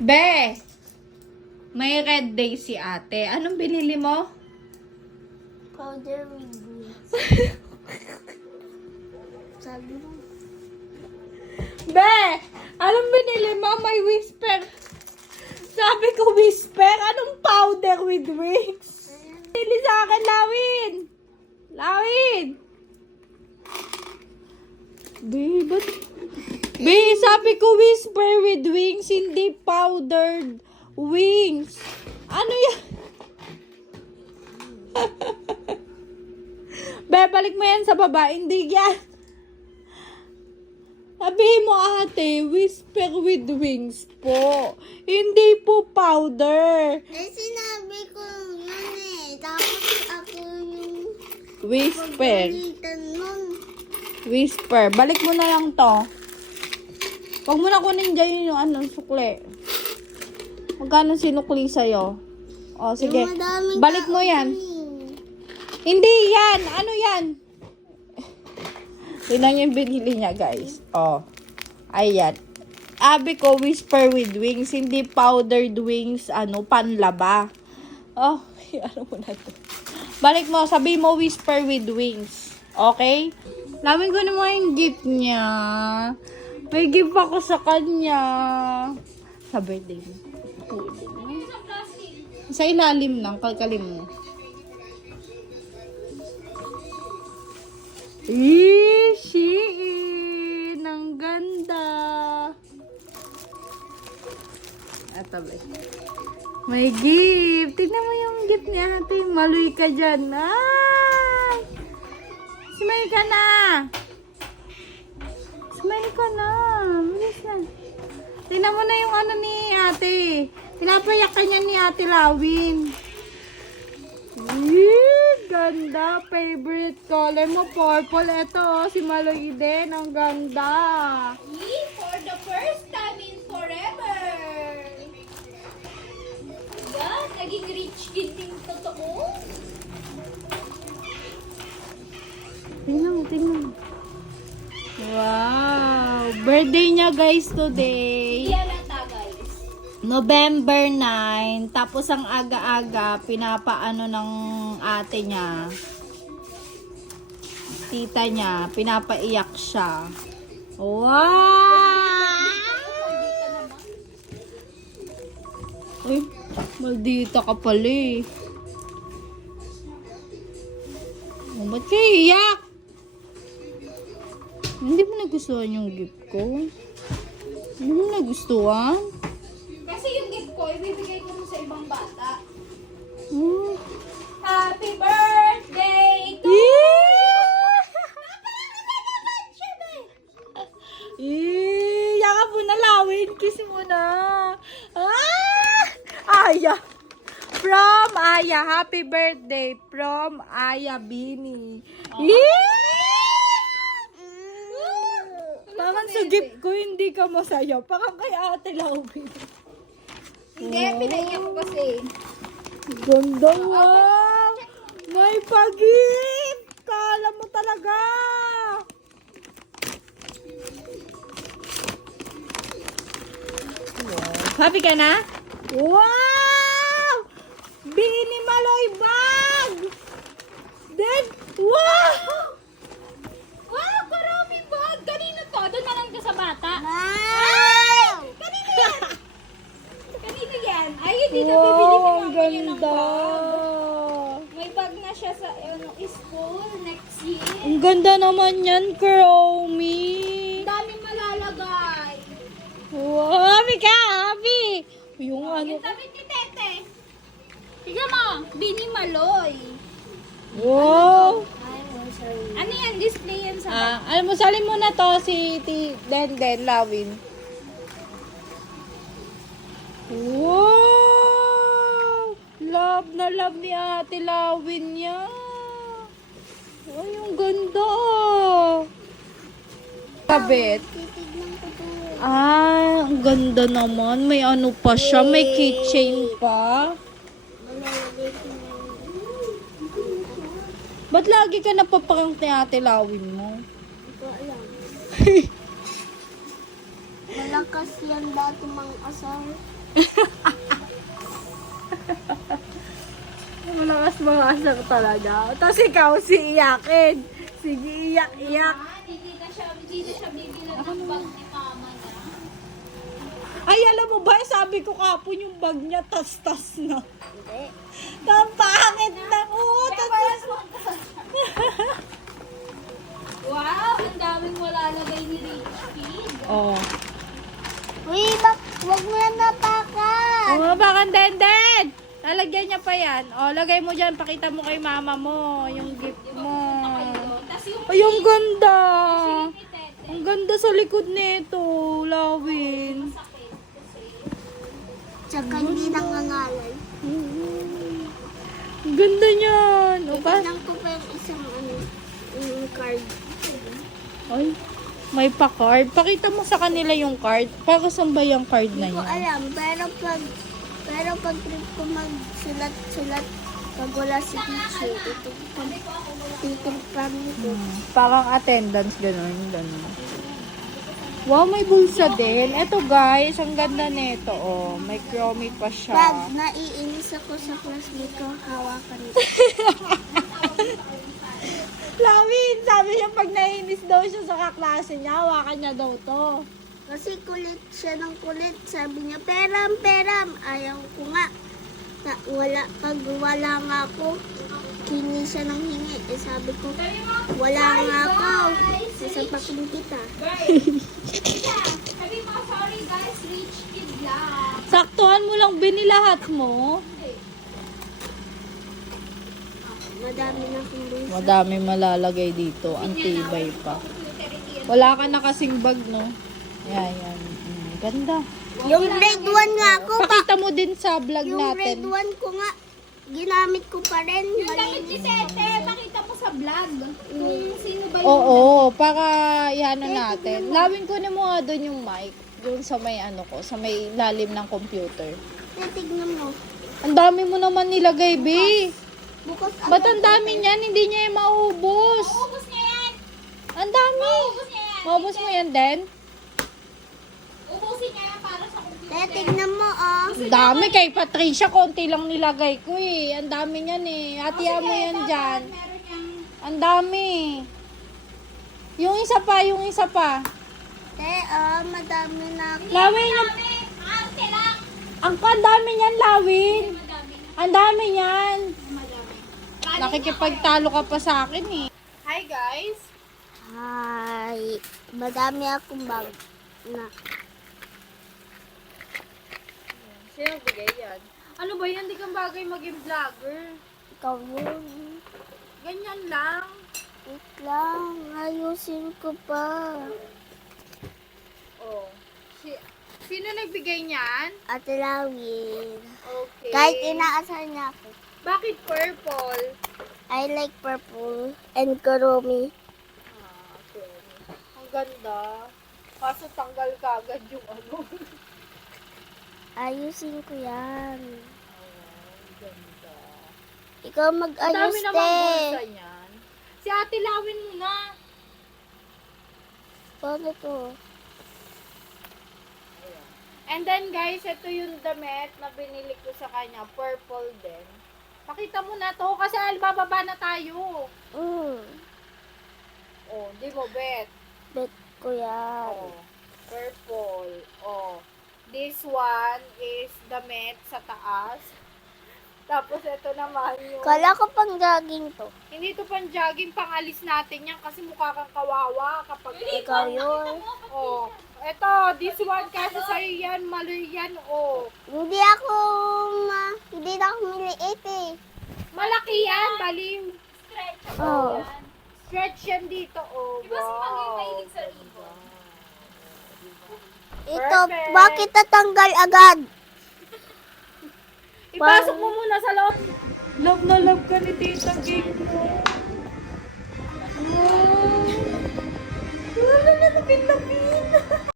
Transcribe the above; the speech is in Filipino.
Be! May red day si ate. Anong binili mo? Powder with glue. Sabi mo. Be! Anong binili mo? May whisper. Sabi ko whisper. Anong powder with wings? Bili sa akin, Lawin! Lawin! Be, ba't? Be, sabi ko whisper with wings, hindi powdered wings. Ano yan? Be, balik mo yan sa baba. Hindi yan. Sabihin mo ate, whisper with wings po. Hindi po powder. Eh, sinabi ko yun eh. Tapos ako yung Whisper. pagalitan nun. Whisper. Balik mo na lang to. Huwag mo na kunin dyan yung ano, sukli. Magkano sinukli sa'yo? O, sige. Balik mo yan. Hindi yan. Ano yan? Niyo yung binili niya, guys. Oh. Ayan. Abi ko, whisper with wings. Hindi powdered wings, ano, panlaba. Oh, ano mo na to. Balik mo, sabi mo whisper with wings. Okay? Lamin ko naman yung gift niya. May gift ako sa kanya. Sa birthday mo. Sa ilalim ng kalkalim mo. Shein! Ang ganda! Ito ba? May gift! Tignan mo yung gift ni ate. Maloy ka dyan. Ay! Smile ka na! Smile ka na! Bilis. Tignan mo na yung ano ni ate. Pinapayak ka niya ni ate Lawin. Eh, ganda. Favorite color mo, purple. Ito, oh, si Maloy din. Ang ganda. for the first time in forever. Yan, naging rich kid din totoo. Tingnan mo, tingnan mo. Wow! Birthday niya guys today. November 9. Tapos ang aga-aga, pinapaano ng ate niya. Tita niya, pinapaiyak siya. Wow! Uy, maldita ka pala eh. Oh, ba't kayo iyak? Hindi mo nagustuhan yung gift ko? Hindi mo nagustuhan? Kasi yung gift ko, ibibigay ko mo sa ibang bata. Hmm. Happy birthday to Eh, yakap mo na lawin. Kiss mo na. Ah! Aya. From Aya. Happy birthday. From Aya Bini. Eh! Parang sa gift ko, hindi ka masaya. Parang kay ate lawin. Hindi, pinaiyak ko kasi. Ganda wow! May pag-gift! Kala mo talaga! Happy ka na? Wow! Bini Maloy bag! Then! Wow, bata. Wow! Kanino yan? Kanino yan? Ay, hindi na Wow, bibili ko ang ng ganda! May bag na siya sa ano, school next year. Ang ganda naman yan, Chromie! Ang daming malalagay. Wow, happy ka, happy! Yung ano, Yung tabi ni Tete. Tignan mo, Bini Maloy. wow! Ano yan? Display yan sa Ah, alam mo, salin mo na to si Ti Den Den Lawin. Wow! Love na love ni Ate Lawin niya. Ay, ang ganda. Kabit. Titignan ko to. Ah, ang ganda naman. May ano pa siya. May keychain pa. Ba't lagi ka napapakang tinatilawin mo? Hindi alam. Malakas yan dati mang asar. Malakas mga asar talaga. Tapos ikaw, si iyakin. Sige, iyak, iyak. Hindi na siya, hindi na siya bibila ng bag ni mama niya. Ay, alam mo ba, sabi ko kapon yung bag niya, tas-tas na. Hindi. Ang pangit na. Oo, tas Wow, ang daming malalagay ni Rich Kid. Oo. Uy, bak wag mo na napakan. Oh, baka den Lalagyan niya pa yan. O, lagay mo dyan. Pakita mo kay mama mo. Yung gift mo. Ay, ang ganda. ni Ang ganda sa likod nito. Lawin. Tsaka hindi nangangalan. Ang ganda niyan. O ba? Tignan ko pa yung isang ano, yung card. Ay, may pa-card. Pakita mo sa kanila yung card. Para saan ba yung card na Hindi ko alam, pero pag pero pag trip ko magsulat-sulat pag wala si teacher, ito pag titirpan ko. Parang attendance, gano'n. gano'n. Wow, may bulsa din. Eto guys, ang ganda nito. Oh, may chromie pa siya. Pag naiinis ako sa classmate ko, hawakan ko. Lawin, sabi niya pag nainis daw siya sa kaklase niya, hawakan niya daw to. Kasi kulit siya ng kulit. Sabi niya, peram, peram. Ayaw ko nga. Na, wala, pag wala nga ako, hingi siya ng hingi. Eh sabi ko, wala nga ako. Sasapakin kita. Sabi mo, sorry guys, Rich Kid lang. Saktuhan mo lang binilahat mo. Madami na akong bulsa. Madami malalagay dito. Ang tibay pa. Wala ka na kasing bag, no? Yan, yan. Mm, ganda. Yung grade 1 nga ako, pa, Pakita mo din sa vlog yung grade natin. 1 ko nga, ginamit ko pa rin. Yung damit ni. Tete, pakita mo sa vlog. Kung sino ba yung Oo, para ihano natin. Lawin ko mo nga doon yung mic. Doon sa may ano ko, sa may lalim ng computer. Eh, tignan mo. Ang dami mo naman nilagay, B. Bukas Ba't ang dami niyan? Hindi niya yung maubos. Ubus niya yan! Ang dami. Ubus niya yan! Maubos mo yan din? Sa Eh, tignan mo, oh. Ang dami kay Patricia, konti lang nilagay ko eh. Ang dami niyan eh. Hatiyan mo yan dyan. Ang dami. Yung isa pa, yung isa pa. Eh, oh, madami na ako. Lawin yung... Dami! Arte lang! Ang ang dami niyan, Lawin. Ang dami niyan. Nakikipagtalo ka pa sa akin eh. Hi guys. Hi. Madami akong bag na. Sino bigay yan? Ano ba yan? Di kang bagay maging vlogger. Ikaw yun. Ganyan lang. Wait lang. Ayusin ko pa. Oh. Si, sino nagbigay niyan? Ate Lawin. Okay. Kahit inaasar niya ako. Bakit purple? I like purple and kurumi. Ah, okay. Ang ganda. Kaso tanggal ka agad yung ano. Ayusin ko yan. ang ganda. Ikaw Ang mag-ayos, dami namang bulsa te. niyan. Si ate lawin mo na. Paano to? And then guys, ito yung damit na binili ko sa kanya. Purple din. Pakita mo na to kasi al bababa na tayo. Mm. Oh, di mo bet. Bet ko yan. Oh, purple. Oh. This one is damit sa taas. Tapos ito naman yung... Kala ko pang jogging to. Hindi to pang jogging, pangalis natin yan kasi mukha kang kawawa kapag... Ikaw yun. Oh. Ito, this one kasi sa'yo yan, maloy yan, oh. Hindi ako ma... Hindi na ako miliit eh. Malaki yan, balim. Stretch. Oh. Stretch yan dito, oh. Wow. Ito, Perfect. bakit tatanggal agad? Ipasok mo muna sa loob. Love na love ka ni Tita Ging mo. Wow. Wala na lapin-lapin.